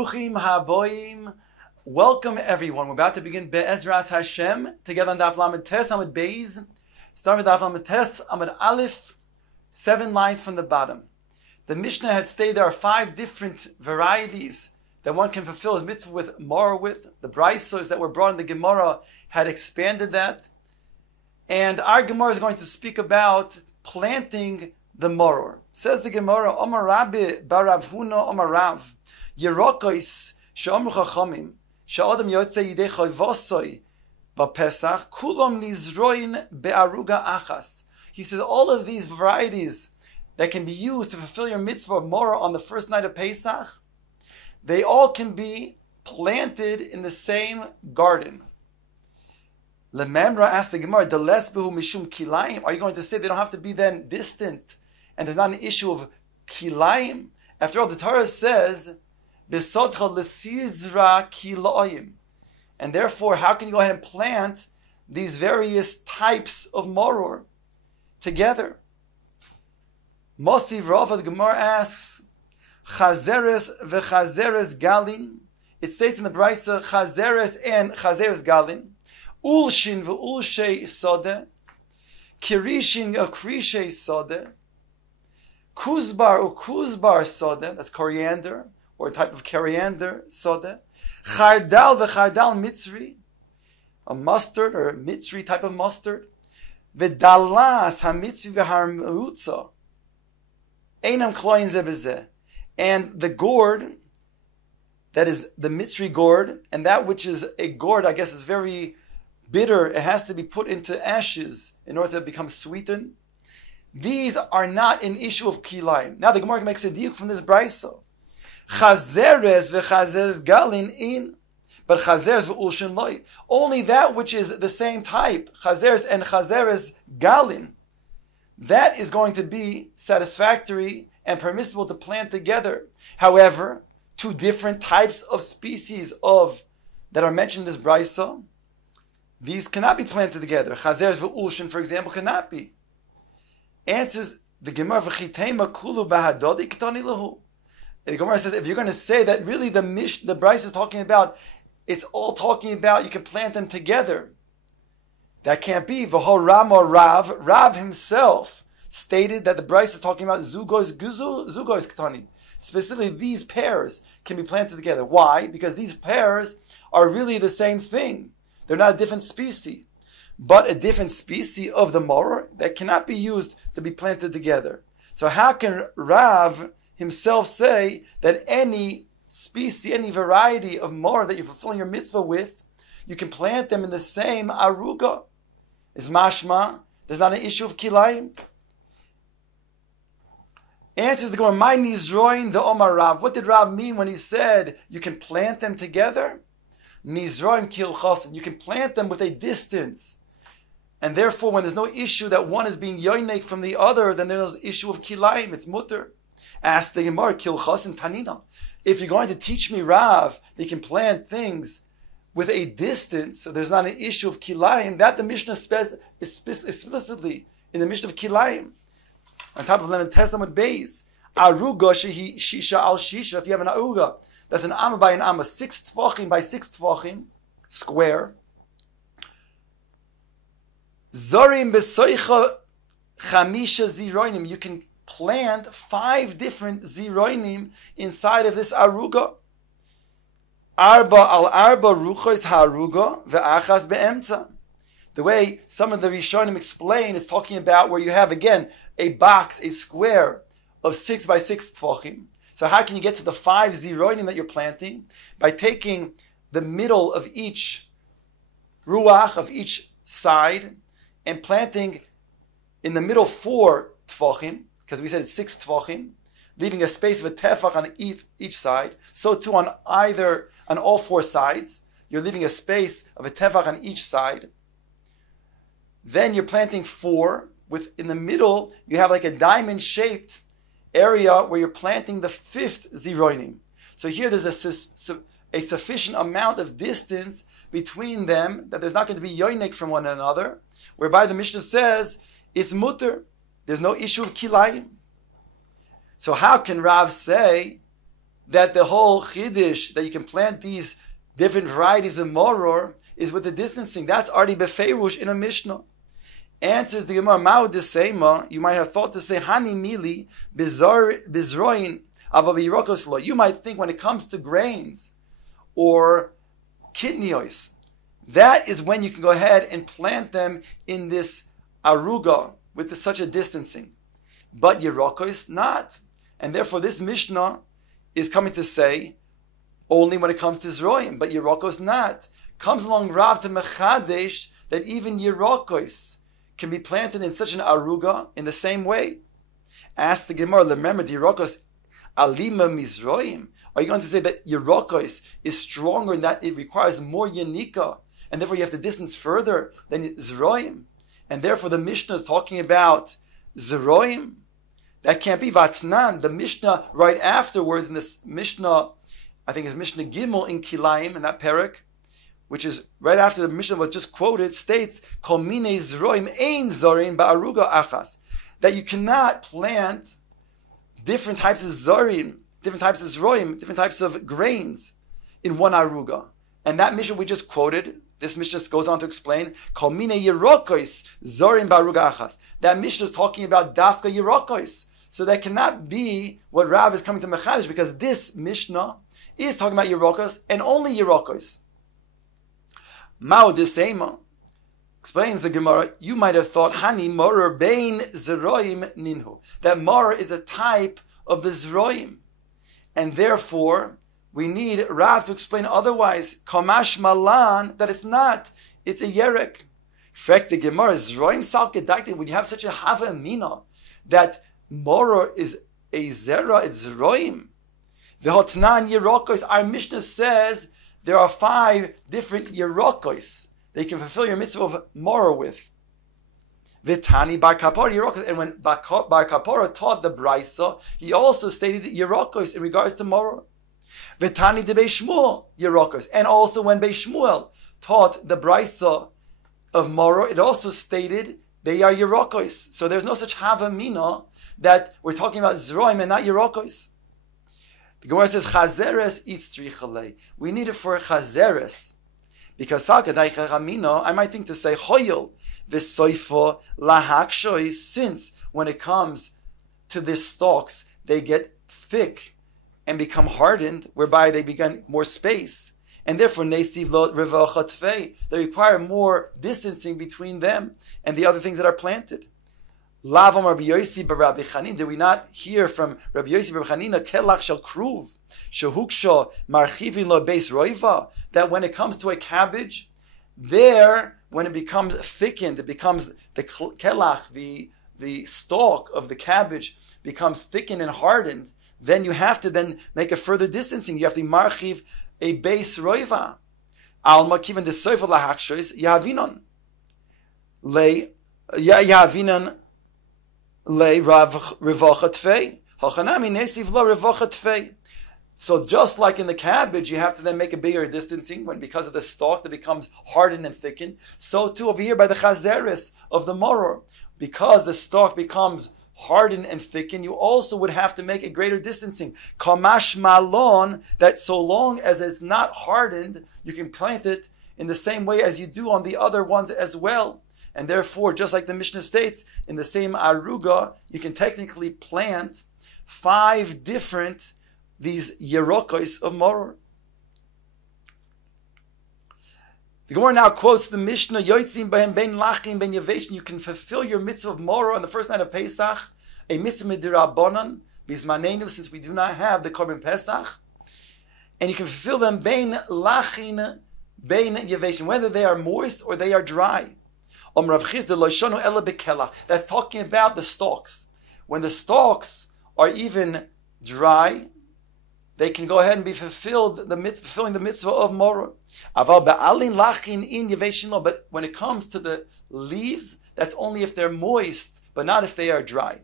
Bruchim haboim. Welcome everyone. We're about to begin Be'ezras Hashem together on Daf Lamed Tes Amud Beis. Start with Daf Lamed Tes Amud Aleph, 7 lines from the bottom. The Mishnah had stated there are 5 different varieties that one can fulfill his mitzvah with, more with. The Braisos that were brought in the Gemara had expanded that. And our Gemara is going to speak about planting the moror. Says the Gemara, Omar Rabbi Barav Huna Omar Rav, Yerokois She'omru Chachamim, She'adam Yotzei Yidei Chayvosoi B'Pesach, Kulom Nizroin Be'aruga Achas. He says all of these varieties that can be used to fulfill your mitzvah of moror on the first night of Pesach, they all can be planted in the same garden. Lememra asked the Gemara, Delesbehu Mishum Kilayim. Are you going to say they don't have to be then distant and there's not an issue of Kilayim? After all, the Torah says, Besodcha Lesizra Kilayim. And therefore, how can you go ahead and plant these various types of moror together? Mosi Rava, the Gemara asks, Chazeres v'chazeres galin. It states in the Brisa, Chazeres and Chazeres galin. Ulshin v'ulshei sode. Kirishin v'krishe sode. Kuzbar u'kuzbar sode. That's coriander, or a type of coriander sode. Chardal v'chardal mitzri. A mustard, or a mitzri type of mustard. V'dalas ha-mitzri v'harmutza. Einam kloyin ze b'zeh. And the gourd, that is the mitzri gourd, and that which is a gourd, I guess, is very bitter. It has to be put into ashes in order to become sweetened. These are not an issue of kilayim. Now the Gemara makes a diuk from this brayso. Chazeres v'chazeres galin in, but chazeres v'ulshin loy. Only that which is the same type, chazeres and chazeres galin, that is going to be satisfactory and permissible to plant together. However, 2 different types of species of that are mentioned in this brayso, these cannot be planted together. Chazeres v'ulshin, for example, cannot be. Answers the Gemara, v'chitema kulu bahadodi ketani lahu. The Gemara says, if you're going to say that really the brayso is talking about, it's all talking about you can plant them together, that can't be. V'ho Rama Rav, Rav himself stated that the brayso is talking about zugos ketani. Specifically, these pairs can be planted together. Why? Because these pairs are really the same thing. They're not a different species, but a different species of the moror that cannot be used to be planted together. So how can Rav himself say that any species, any variety of moror that you're fulfilling your mitzvah with, you can plant them in the same aruga? Is mashma, there's not an issue of kilayim? Answers the Gemara, my nizroin the Omar Rav. What did Rav mean when he said you can plant them together? Nizroin kil chasen. You can plant them with a distance. And therefore, when there's no issue that one is being yoinek from the other, then there's no issue of kilayim. It's mutter. Ask the Gemara, kil chasen tanina. If you're going to teach me, Rav, that you can plant things with a distance, so there's not an issue of kilayim, that the Mishnah says explicitly in the Mishnah of kilayim. On top of Lemon Tes Amud Beis, aruga shehi shisha al shisha. If you have an aruga that's an amma by an amma, 6 tvachim by 6 tvachim, square. Zorim besoicha chamisha ziroinim. You can plant 5 different ziroinim inside of this aruga. Arba al arba ruchos haruga ve'achas be'emtza. The way some of the Rishonim explain is talking about where you have, again, a box, a square of 6 by 6 tvachim. So how can you get to the 5 ziroinim that you're planting? By taking the middle of each ruach, of each side, and planting in the middle 4 tvachim, because we said it's 6 tvachim, leaving a space of a tefach on each side. So too on all 4 sides, you're leaving a space of a tefach on each side. Then you're planting 4, in the middle, you have like a diamond-shaped area where you're planting the 5th ziroinim. So here there's a sufficient amount of distance between them that there's not going to be yoinek from one another, whereby the Mishnah says it's mutter. There's no issue of kilayim. So how can Rav say that the whole chiddush that you can plant these different varieties of moror is with the distancing. That's already befeirush in a Mishnah. Answers the Gemara, Ma'u Desema, you might have thought to say, Hani Mili, Bizroin, Avaviyirokos Lo. You might think when it comes to grains or kidneys, that is when you can go ahead and plant them in this aruga with such a distancing. But Yerokos, not. And therefore this Mishnah is coming to say, only when it comes to Zroim, but Yerokos not. Comes along Rav to Mechadesh that even Yerokos can be planted in such an aruga in the same way. Ask the Gemara, remember the Yerokos alima mizroim. Are you going to say that Yerokos is stronger in that it requires more yanika, and therefore you have to distance further than Zroim? And therefore the Mishnah is talking about Zroim? That can't be Vatnan. The Mishnah right afterwards in this Mishnah, I think it's Mishnah Gimel in Kilayim, in that parak, which is right after the Mishnah was just quoted, states, Kol minei zroim ein zorin ba'aruga achas. That you cannot plant different types of zorim, different types of zroim, different types of grains in one aruga. And that Mishnah we just quoted, this Mishnah goes on to explain, Kol minei yerokos zorim ba'aruga achas. That Mishnah is talking about dafka yerokos. So that cannot be what Rav is coming to Mechadish, because this Mishnah is talking about yerokos and only yerokos. Ma'u Desema explains the Gemara, you might have thought, Hani Morer Bein Zeroim Ninhu. That Morer is a type of the Zeroim. And therefore, we need Rav to explain otherwise, Kamash Malan, that it's not, it's a Yerek. Frek the Gemara, Zeroim Salkedaikti, when you have such a Hava Mina, that Morer is a Zera, it's Zeroim. V'hotnan Yerokos, our Mishnah says, there are 5 different yerokos that you can fulfill your mitzvah of moror with. Vitani bar kapora yerokos. And when bar kapora taught the brisa, he also stated yerokos in regards to moror. Vitani de Beis Shmuel yerokos. And also when Beis Shmuel taught the brisa of moror, it also stated they are yerokos. So there's no such havamina that we're talking about zroim and not yerokos. The Gemara says, Chazeres itzrichalei. We need it for Chazeres. Because I might think to say, Hoyel v'soifo lahakshois, since when it comes to the stalks, they get thick and become hardened, whereby they begin more space. And therefore, neistiv lo revochatfei, they require more distancing between them and the other things that are planted. Lavam Rabbi Yosi b'Rabbi Chanin. Did we not hear from Rabbi Yosi b'Rabbi Chanina kelach shel kruv shehuksha marchivin lo beis roiva, that when it comes to a cabbage, there when it becomes thickened, it becomes the kelach, the stalk of the cabbage becomes thickened and hardened. Then you have to then make a further distancing. You have to marchiv a beis roiva. Al makiven de soifa lahakshos yavinon le yavinon. So just like in the cabbage, you have to then make a bigger distancing when because of the stalk that becomes hardened and thickened. So too over here by the chazeres of the moror, because the stalk becomes hardened and thickened, you also would have to make a greater distancing. Kamash malon, that so long as it's not hardened, you can plant it in the same way as you do on the other ones as well. And therefore, just like the Mishnah states, in the same aruga, you can technically plant 5 different, these yerokos of moror. The Gemara now quotes the Mishnah, Yotzim behem ben lachim ben yaveshin. You can fulfill your mitzvah of moror on the first night of Pesach, a mitzvah midirabanan, bismanenu, since we do not have the korban Pesach. And you can fulfill them ben lachin ben yaveshin, whether they are moist or they are dry. That's talking about the stalks. When the stalks are even dry, they can go ahead and be fulfilling the mitzvah of moror. But when it comes to the leaves, that's only if they're moist, but not if they are dry.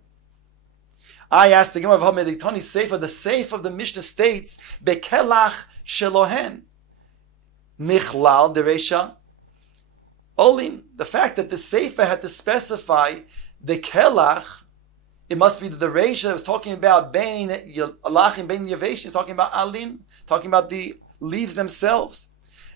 I asked the Gemara of Hameditani Sefer, the Sefer of the Mishnah states, Bekelach shelohen, Michlal deresha, Olin, the fact that the Sefer had to specify the kelach It must be that the Reisha that was talking about Bein Alachim, Bein Yaveshin, is talking about Alin, talking about the leaves themselves.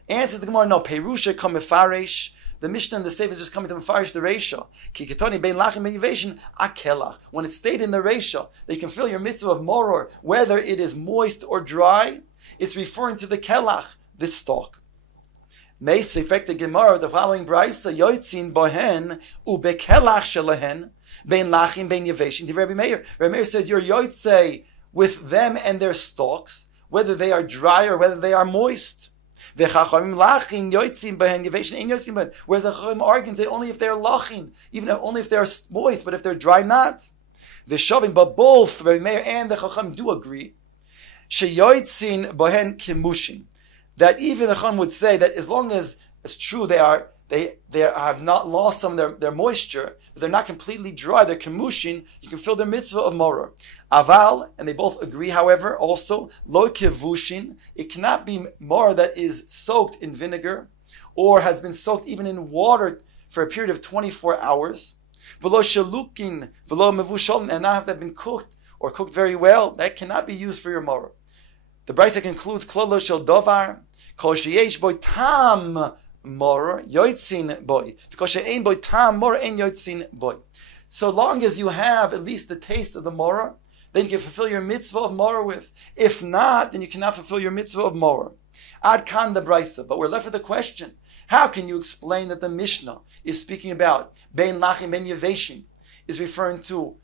Answers the Gemara, no, Perusha come Mefaresh. The Mishnah and the Sefer is just coming to Mefarish the Reisha. Ki ketoni Bein Lachim, Bein Yaveshin, Akelach. When it's stated in the Reisha that you can fill your mitzvah of Moror, whether it is moist or dry, it's referring to the Kelach, this stalk. Meis effect the Gemara, the following Braisa, Yoitzin Bohen, Ubekelach Shelahen, Bein Lachim, Bein Yaveshin, the Rabbi Meir. Rabbi Meir says, you're Yoitzei with them and their stalks, whether they are dry or whether they are moist. Whereas the Chachamim argues that only if they are lachin, only if they are moist, but if they're dry, not. The Shavim, but both Rabbi Meir and the Chachamim do agree sheyoitzin bohen kimushin, that even the Chachamim would say that as long as it's true they have not lost some of their moisture, but they're not completely dry, they're kemushin, you can fill their mitzvah of moror. Aval, and they both agree, however, also, lo kevushin, it cannot be moror that is soaked in vinegar, or has been soaked even in water for a period of 24 hours. V'lo shalukin, v'lo mevushalin, and not have been cooked, or cooked very well, that cannot be used for your moror. The Brisa concludes, klolo shel dovar, kol sheyesh boy tam, Moror yoitzin boy, because she'ein boy tam moror ein yoitzin boy. So long as you have at least the taste of the moror, then you can fulfill your mitzvah of moror with. If not, then you cannot fulfill your mitzvah of moror. Ad kan the brisa, but we're left with the question: how can you explain that the Mishnah is speaking about bein lachim bein yaveshin, is referring to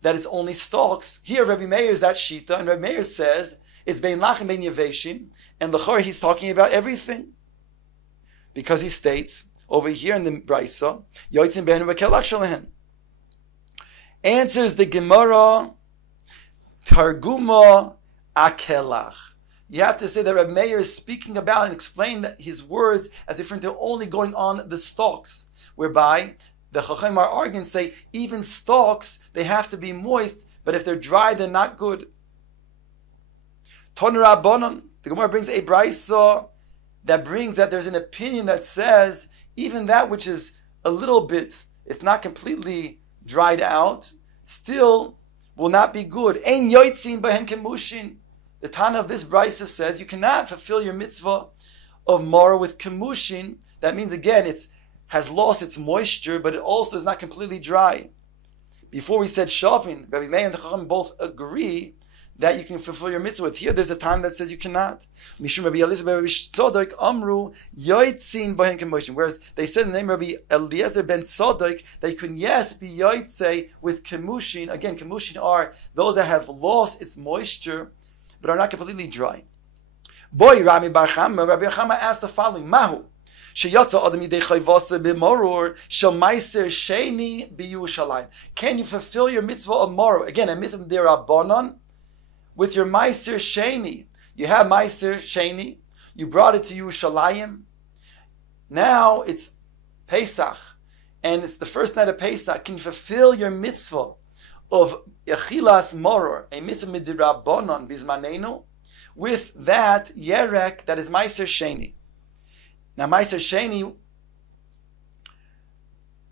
that it's only stalks? Here, Rabbi Meir is that shita, and Rabbi Meir says it's bein lachim bein yaveshin, and l'chor he's talking about everything. Because he states over here in the Brisa, Yoitzin Behen Bekelach Shalahen. Answers the Gemara, Targuma Akelach. You have to say that Reb Meir is speaking about and explaining his words as referring to only going on the stalks, whereby the Chachamim are arguing, say even stalks they have to be moist, but if they're dry, they're not good. Ton Rabbanon, the Gemara brings a Brisa that brings that there's an opinion that says even that which is a little bit, it's not completely dried out, still will not be good. Ein yoitzin behen kemushin. The Tana of this brisa says you cannot fulfill your mitzvah of moror with kemushin. That means again it has lost its moisture, but it also is not completely dry. Before we said shavin, Rabbi Meir and the Chacham both agree that you can fulfill your mitzvah with. Here there's a time that says you cannot. Mishum Rabbi Eliezer ben Rabbi Tzadok Amru Yoitzin Bohen Kemushin. Whereas they said in the name of Rabbi Eliezer ben Tzadok that you can be Yoitzei with Kemushin. Again, Kemushin are those that have lost its moisture but are not completely dry. Boy, Rabbi Bar Chama asked the following: Mahu Sheyatza Adam Yidei Chayvasa b'Moror Shel Meiser Sheni b'Yerushalayim. Can you fulfill your mitzvah of moror? Again, a mitzvah d'Rabbanan with your Meiser Sheni. You have Meiser Sheni, you brought it to Yerushalayim. Now it's Pesach, and it's the first night of Pesach. Can you fulfill your mitzvah of Achilas Moror, a mitzvah midirabbanon bizmanenu, with that Yerek that is Meiser Sheni? Now Meiser Sheni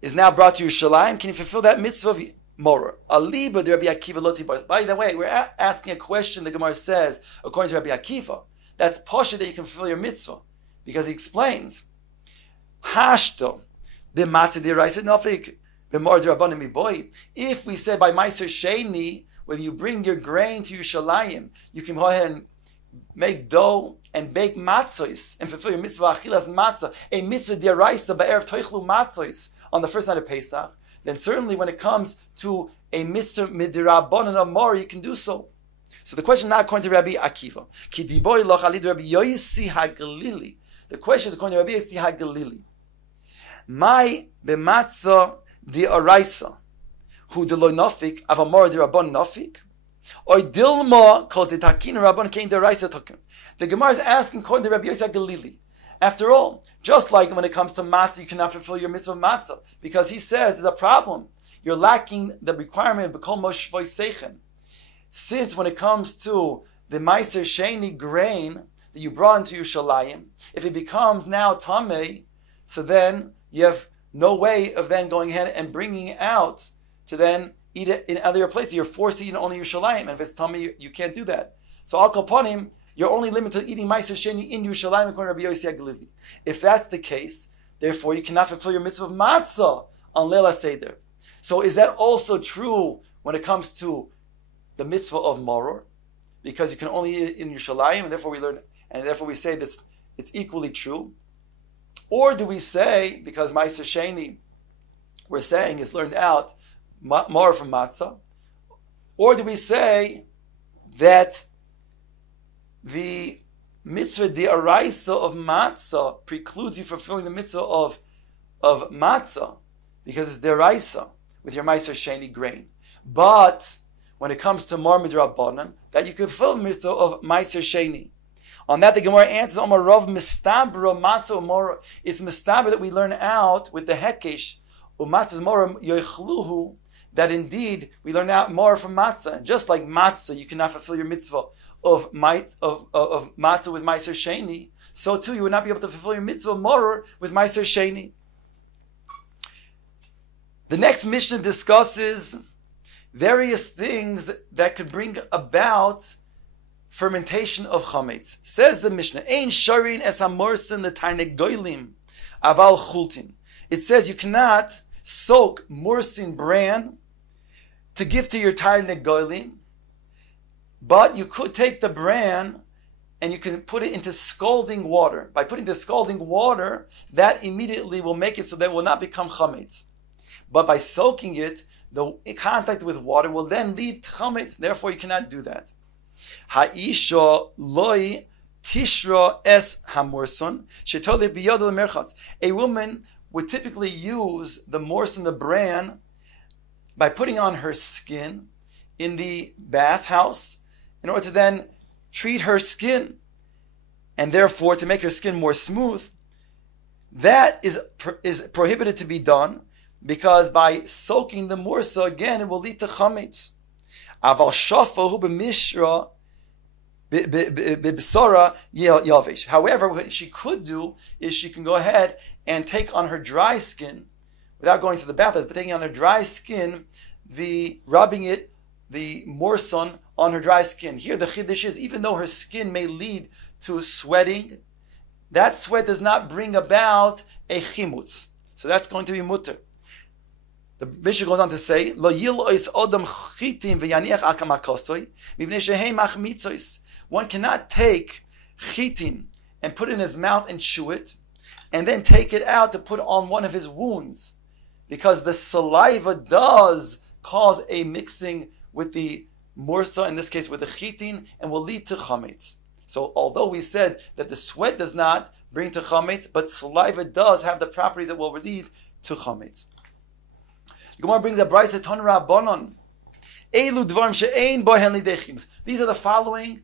is now brought to Yerushalayim. Can you fulfill that mitzvah of Moror? Aliba de Rabbi Akiva loti. By the way, we're asking a question. The Gemara says, according to Rabbi Akiva, that's posha that you can fulfill your mitzvah, because he explains, Hashto the matzah de Raisa Nafik the Mor de Rabbanim miboy. If we say by Meiser Sheni, when you bring your grain to Yerushalayim, you can go ahead and make dough and bake matzos and fulfill your mitzvah achilas matzah, a mitzvah de Raisa ba'erev toichlu matzos on the first night of Pesach. Then certainly when it comes to a mitzvah midirabbanan of Moror, you can do so. So the question now according to Rabbi Akiva, Ki diboy loch alid Rabbi Yosi HaGalili. The question is according to Rabbi Yosi HaGalili. My b'matzah di araisa, hu de lo nafik av Moror di rabban nafik, or dilma kol de takin rabban kein de araisa takin. The Gemara is asking according to Rabbi Yosi HaGalili. After all, just like when it comes to matzah, you cannot fulfill your mitzvah of matzah, because he says there's a problem. You're lacking the requirement of b'kol moshvoy seichem. Since when it comes to the Meiser Sheni grain that you brought into Yerushalayim, if it becomes now tamei, so then you have no way of then going ahead and bringing it out to then eat it in other places. You're forced to eat it only in Yerushalayim, and if it's tummy, you can't do that. So Al Kaponim, you're only limited to eating Ma'aser Sheni in Yerushalayim according to Rabbi Yossi HaGalili. If that's the case, therefore you cannot fulfill your mitzvah of matzah on Leila Seder. So is that also true when it comes to the mitzvah of maror? Because you can only eat it in Yerushalayim, and therefore we say this, it's equally true. Or do we say, because Ma'aser Sheni, we're saying is learned out maror from matzah, or do we say that the mitzvah d'oraisa of matzah precludes you fulfilling the mitzvah of matzah because it's d'oraisa with your Ma'aser Sheni grain? But when it comes to mar midrabanan, that you can fulfill the mitzvah of Ma'aser Sheni. On that, the Gemara answers, Omar Rav mistabra matzah mora. It's mistabra that we learn out with the hekesh umatzah mora yoichluhu, that indeed we learn out more from matzah. And just like matzah, you cannot fulfill your mitzvah of matzah with Ma'aser Sheni, so too you would not be able to fulfill your mitzvah of moror with Ma'aser Sheni. The next Mishnah discusses various things that could bring about fermentation of chametz. Says the Mishnah, Ein sharin es hamorsin l'tarneg goylim aval chultin. It says you cannot soak morsin bran to give to your tarneg goylim, but you could take the bran and you can put it into scalding water. By putting the scalding water, that immediately will make it so that it will not become chametz. But by soaking it, the contact with water will then lead to chametz. Therefore, you cannot do that. Ha'isha loy tishra es hamorson shetoli biyod lemerchatz. A woman would typically use the morson, the bran, by putting on her skin in the bathhouse in order to then treat her skin, and therefore to make her skin more smooth. That is prohibited to be done, because by soaking the morsa, again, it will lead to chametz. Aval shafahu b'mishra b'bsora yavish. However, what she could do is she can go ahead and take on her dry skin, without going to the bathhouse, but taking on her dry skin, rubbing the morson on her dry skin. Here the chiddush is, even though her skin may lead to sweating, that sweat does not bring about a chimutz. So that's going to be mutter. The Mishnah goes on to say, Lo yilois odam chitim v'yaniach akam hakosoi, mivnei shehem achmitzois. One cannot take chitin and put it in his mouth and chew it, and then take it out to put on one of his wounds, because the saliva does cause a mixing with the morsa, in this case with the chitin, and will lead to chametz. So although we said that the sweat does not bring to chametz, but saliva does have the properties that will lead to chametz. The Gemara brings a brayso ton rabbanon. Elu dvarim she'ein bohen lidei chimus. These are the following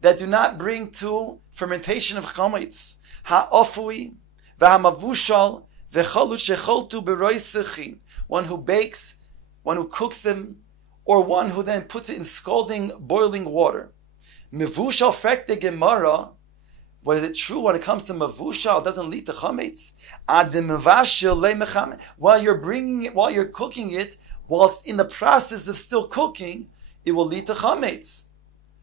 that do not bring to fermentation of chametz. Ha'ofui v'hamavushal v'chalut shecholtu b'roisechin. One who bakes, one who cooks them, or one who then puts it in scalding, boiling water. Mevushal frekte gemara. Was it true when it comes to mavushal, it doesn't lead to chametz? While you're cooking it, while it's in the process of still cooking, it will lead to chametz.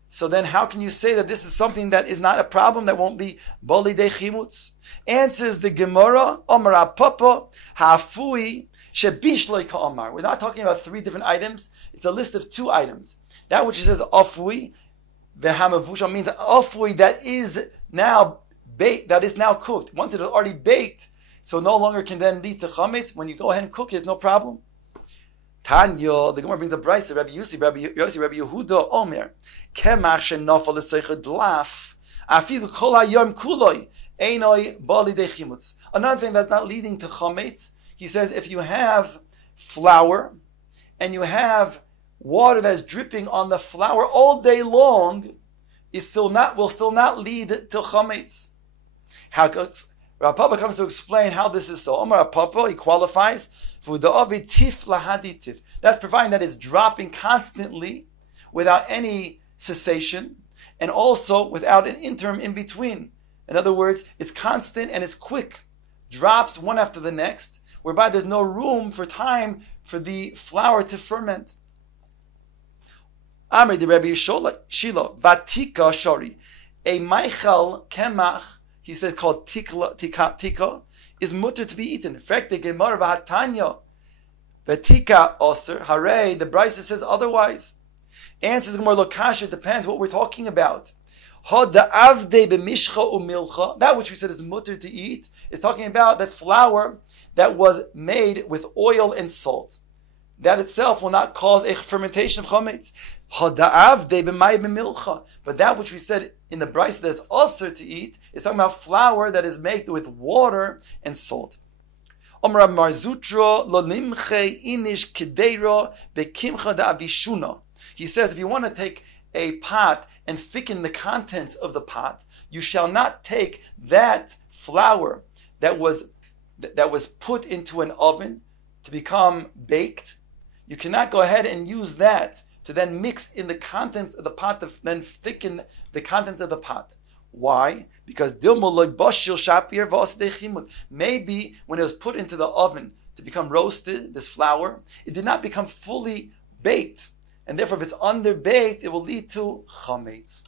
So then how can you say that this is something that is not a problem, that won't be boli de chimutz? Answers the Gemara, Omar Papa, Hafui, Shebishloi Ka'omar. We're not talking about 3 different items. It's a list of 2 items. That which says afui, the hamavushal means afui that is now baked, that is now cooked. Once it is already baked, so no longer can then lead to chametz. When you go ahead and cook it, no problem. Tanya, the Gemara brings a brayso, Rabbi Yossi, Rabbi Yehuda, Omer, Kemach shenafal l'seicha dlaf, afilu kol hayom kuloi, einoi bali de chimutz. Another thing that's not leading to chametz, he says, if you have flour and you have water that is dripping on the flour all day long, it will still not lead to chametz. Rav Papa comes to explain how this is so. Omar Rav Papa, he qualifies for the ovid tif lahaditif. That's providing that it's dropping constantly without any cessation, and also without an interim in between. In other words, it's constant and it's quick. Drops one after the next, whereby there's no room for time for the flour to ferment. Amri de Rabbi Shilo, Vatika Shori. A Meichel Kemach, he says, called Tika, is mutter to be eaten. Frekte Gemara Vahatanya. Vatika Oser, Hare, the Brisa says otherwise. Answers the Gemara, Lokash, it depends what we're talking about. That which we said is mutter to eat is talking about that flour that was made with oil and salt. That itself will not cause a fermentation of chametz. But that which we said in the brisa that is also to eat is talking about flour that is made with water and salt. He says if you want to take a pot and thicken the contents of the pot, you shall not take that flour that was put into an oven to become baked. You cannot go ahead and use that to then mix in the contents of the pot to then thicken the contents of the pot. Why? Because maybe when it was put into the oven to become roasted, this flour, it did not become fully baked. And therefore, if it's underbaked, it will lead to chametz.